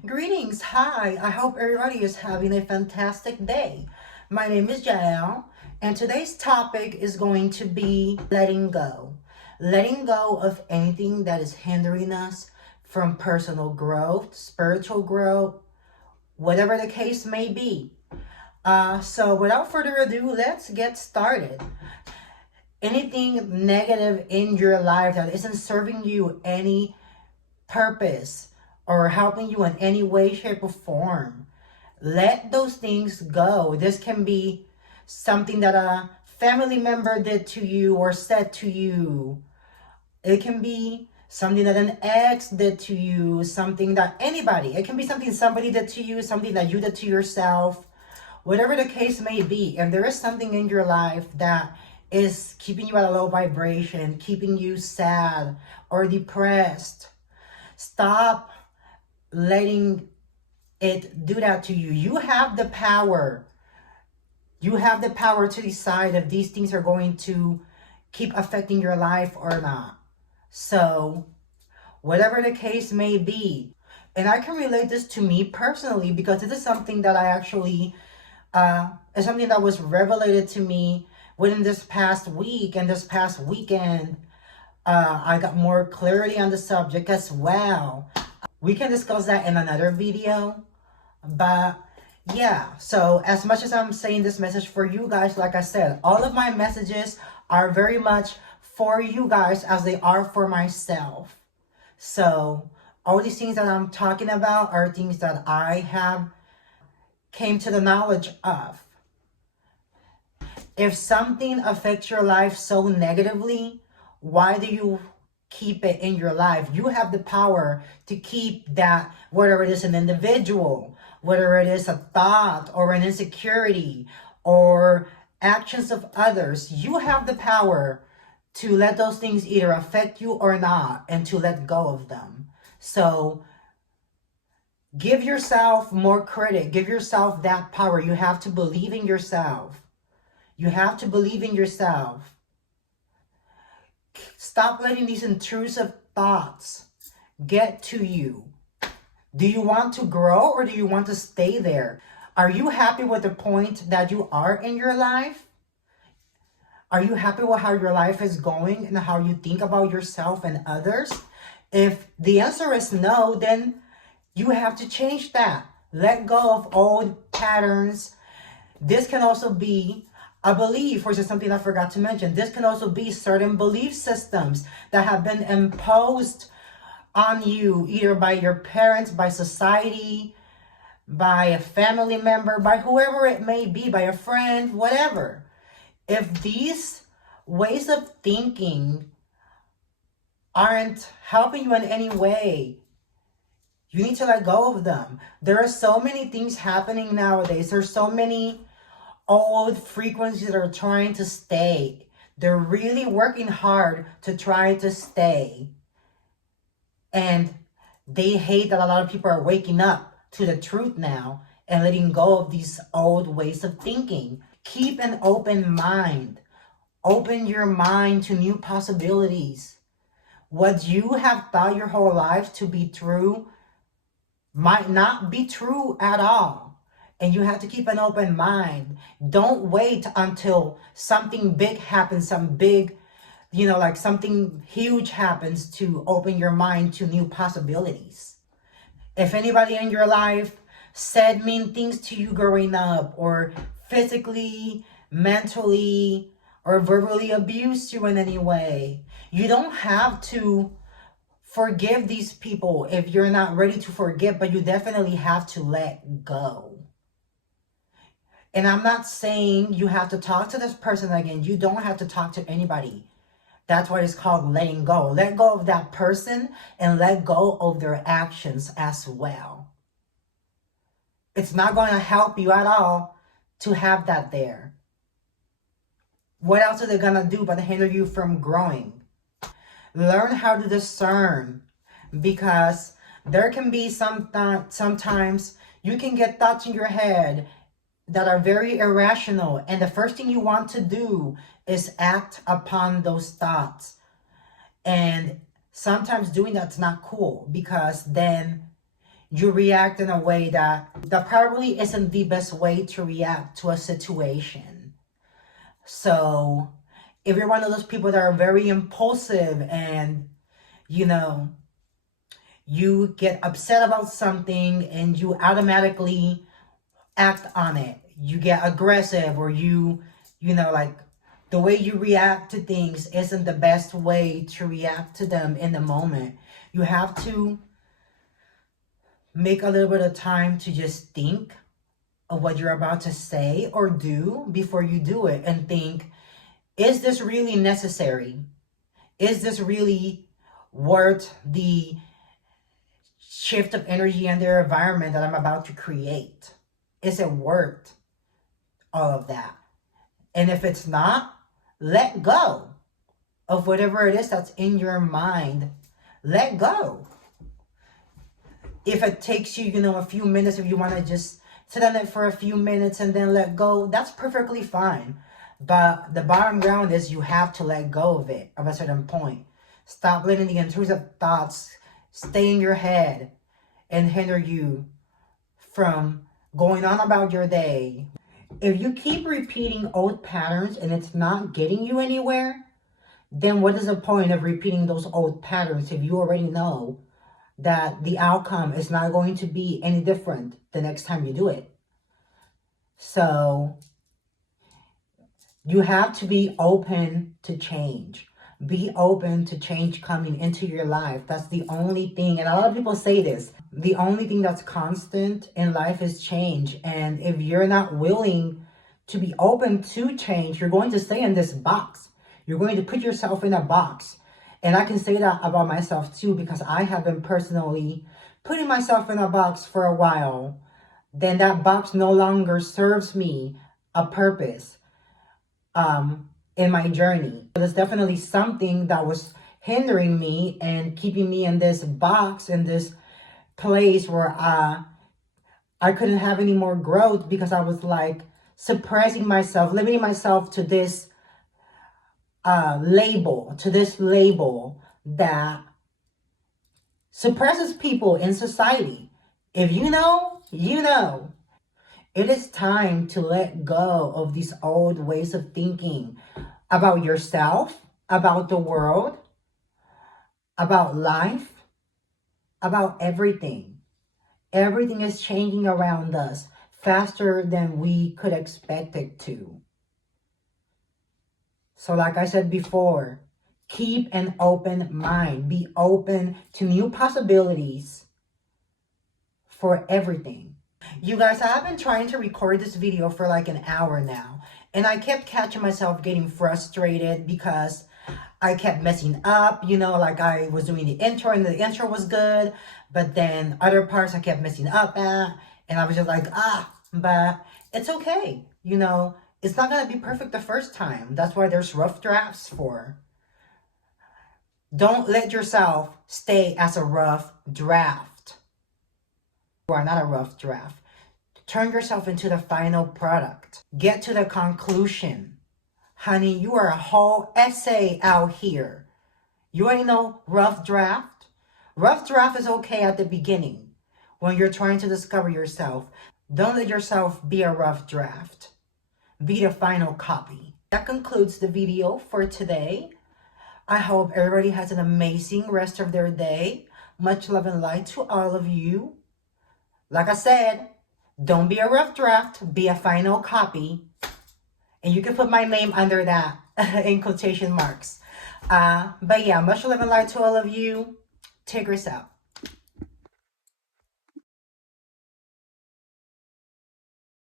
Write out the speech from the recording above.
Greetings, hi. I hope everybody is having a fantastic day. My name is Jhaelle, and today's topic is going to be letting go. Letting go of anything that is hindering us from personal growth, spiritual growth, whatever the case may be. So without further ado, let's get started. Anything negative in your life that isn't serving you any purpose or helping you in any way, shape, or form, let those things go. This can be something that a family member did to you or said to you. It can be something that an ex did to you, something that anybody, it can be something somebody did to you, something that you did to yourself. Whatever the case may be, if there is something in your life that is keeping you at a low vibration, keeping you sad or depressed, stop letting it do that to you. You have the power. You have the power to decide if these things are going to keep affecting your life or not. So, whatever the case may be, and I can relate this to me personally because this is something that I actually, is something that was revelated to me within this past week and this past weekend. I got more clarity on the subject as well. We can discuss that in another video. But yeah, so as much as I'm saying this message for you guys, like I said, all of my messages are very much for you guys as they are for myself. So all these things that I'm talking about are things that I have came to the knowledge of. If something affects your life so negatively, why do you keep it in your life? You have the power to keep that, whether it is an individual, whether it is a thought or an insecurity or actions of others. You have the power to let those things either affect you or not and to let go of them. So give yourself more credit. Give yourself that power. You have to believe in yourself. You have to believe in yourself. Stop letting these intrusive thoughts get to you. Do you want to grow or do you want to stay there? Are you happy with the point that you are in your life? Are you happy with how your life is going and how you think about yourself and others? If the answer is no, then you have to change that. Let go of old patterns. This can also be a belief, which is something I forgot to mention. This can also be certain belief systems that have been imposed on you, either by your parents, by society, by a family member, by whoever it may be, by a friend, whatever. If these ways of thinking aren't helping you in any way, you need to let go of them. There are so many things happening nowadays. There's so many old frequencies that are trying to stay. They're really working hard to try to stay. And they hate that a lot of people are waking up to the truth now and letting go of these old ways of thinking. Keep an open mind. Open your mind to new possibilities. What you have thought your whole life to be true might not be true at all. And you have to keep an open mind. Don't wait until something big happens, some big, like something huge happens to open your mind to new possibilities. If anybody in your life said mean things to you growing up, or physically, mentally, or verbally abused you in any way, you don't have to forgive these people if you're not ready to forgive, but you definitely have to let go. And I'm not saying you have to talk to this person again. You don't have to talk to anybody. That's why it's called letting go. Let go of that person and let go of their actions as well. It's not going to help you at all to have that there. What else are they going to do but hinder you from growing? Learn how to discern, because there can be sometimes you can get thoughts in your head that are very irrational, and the first thing you want to do is act upon those thoughts. And sometimes doing that's not cool, because then you react in a way that probably isn't the best way to react to a situation. So if you're one of those people that are very impulsive and, you know, you get upset about something and you automatically act on it, you get aggressive, or like the way you react to things isn't the best way to react to them in the moment. You have to make a little bit of time to just think of what you're about to say or do before you do it, and think, is this really necessary? Is this really worth the shift of energy and their environment that I'm about to create? Is it worth all of that? And if it's not, let go of whatever it is that's in your mind. Let go. If it takes you, a few minutes, if you want to just sit on it for a few minutes and then let go, that's perfectly fine. But the bottom ground is you have to let go of it at a certain point. Stop letting the intrusive thoughts stay in your head and hinder you from going on about your day. If you keep repeating old patterns and it's not getting you anywhere, then what is the point of repeating those old patterns if you already know that the outcome is not going to be any different the next time you do it? So you have to be open to change. Be open to change coming into your life. That's the only thing. And a lot of people say this. The only thing that's constant in life is change. And if you're not willing to be open to change, you're going to stay in this box. You're going to put yourself in a box. And I can say that about myself too, because I have been personally putting myself in a box for a while. Then that box no longer serves me a purpose in my journey. There's definitely something that was hindering me and keeping me in this box, in this place where I couldn't have any more growth, because I was like suppressing myself, limiting myself to this label that suppresses people in society. If you know, you know. It is time to let go of these old ways of thinking about yourself, about the world, about life, about everything. Everything is changing around us faster than we could expect it to. So like I said before, keep an open mind. Be open to new possibilities for everything. You guys, I've been trying to record this video for like an hour now, and I kept catching myself getting frustrated because I kept messing up, like I was doing the intro and the intro was good, but then other parts I kept messing up at, and I was just like, but it's okay. It's not going to be perfect the first time. That's why there's rough drafts for. Don't let yourself stay as a rough draft. You are not a rough draft. Turn yourself into the final product. Get to the conclusion. Honey, you are a whole essay out here. You ain't no rough draft. Rough draft is okay at the beginning when you're trying to discover yourself. Don't let yourself be a rough draft. Be the final copy. That concludes the video for today. I hope everybody has an amazing rest of their day. Much love and light to all of you. Like I said, don't be a rough draft, be a final copy. And you can put my name under that in quotation marks. But yeah, much love and light to all of you. Tigris out.